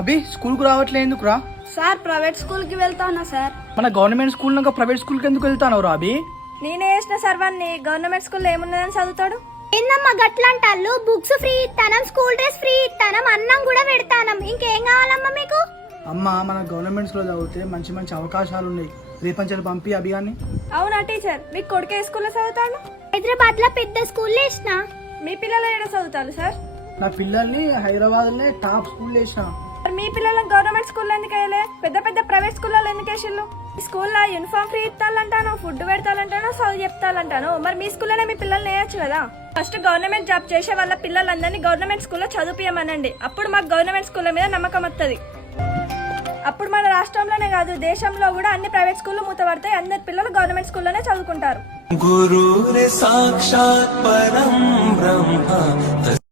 అభి school కు రావట్లే ఎందుకురా? సార్ ప్రైవేట్ స్కూల్ కి వెళ్తానా సార్. మన గవర్నమెంట్ స్కూల్ ఇంకా ప్రైవేట్ స్కూల్ కి ఎందుకు వెళ్తాను రా అభి? నేనే వేసిన సర్వాన్ని గవర్నమెంట్ స్కూల్లో ఏమున్నదని చదువుతాడు. ఏందమ్మా గట్లంటాళ్ళు? బుక్స్ ఫ్రీ ఇస్తానం, స్కూల్ డ్రెస్ ఫ్రీ ఇస్తానం, అన్నం కూడా పెడతానం. ఇంకేం కావాలమ్మా మీకు? అమ్మ మన గవర్నమెంట్ స్కూల్లో చదివితే మంచి మంచి అవకాశాలు ఉన్నాయి. రేపంచెలు పంపి అభి గాని. అవునా టీచర్, మీ కొడుకు ఏ స్కూల్లో చదువుతాడు? హైదరాబాద్ లో పెద్ద స్కూల్ వేసిన. మీ పిల్లలు ఏడ చదువుతారు సార్? నా పిల్లల్ని హైదరాబాద్ లో టాప్ స్కూల్ వేసిన. మరి మీ పిల్లలను గవర్నమెంట్ స్కూల్లో ఎందుకు వేయలే? పెద్ద పెద్ద ప్రైవేట్ స్కూల్లో ఎందుకు వేసిళ్ళు? ఈ స్కూల్లో యూనిఫామ్ ఫ్రీ ఇస్తానంటాను, ఫుడ్ పెడతానంటాను, చదువు చెప్తానంటాను. మరి మీ స్కూల్లోనే మీ పిల్లల్ని వేయచ్చు కదా. ఫస్ట్ గవర్నమెంట్ జాబ్ చేసే వాళ్ళ పిల్లలందరినీ గవర్నమెంట్ స్కూల్లో చదివియమనండి. అప్పుడు మాకు గవర్నమెంట్ స్కూళ్ళ మీద నమ్మకం వస్తుంది. అప్పుడు మన రాష్ట్రంలోనే కాదు దేశంలో కూడా అన్ని ప్రైవేట్ స్కూళ్ళు మూతపడతాయి. అందరి పిల్లలు గవర్నమెంట్ స్కూల్లోనే చదువుకుంటారు. గురు సాక్షాత్ పరం బ్రహ్మ.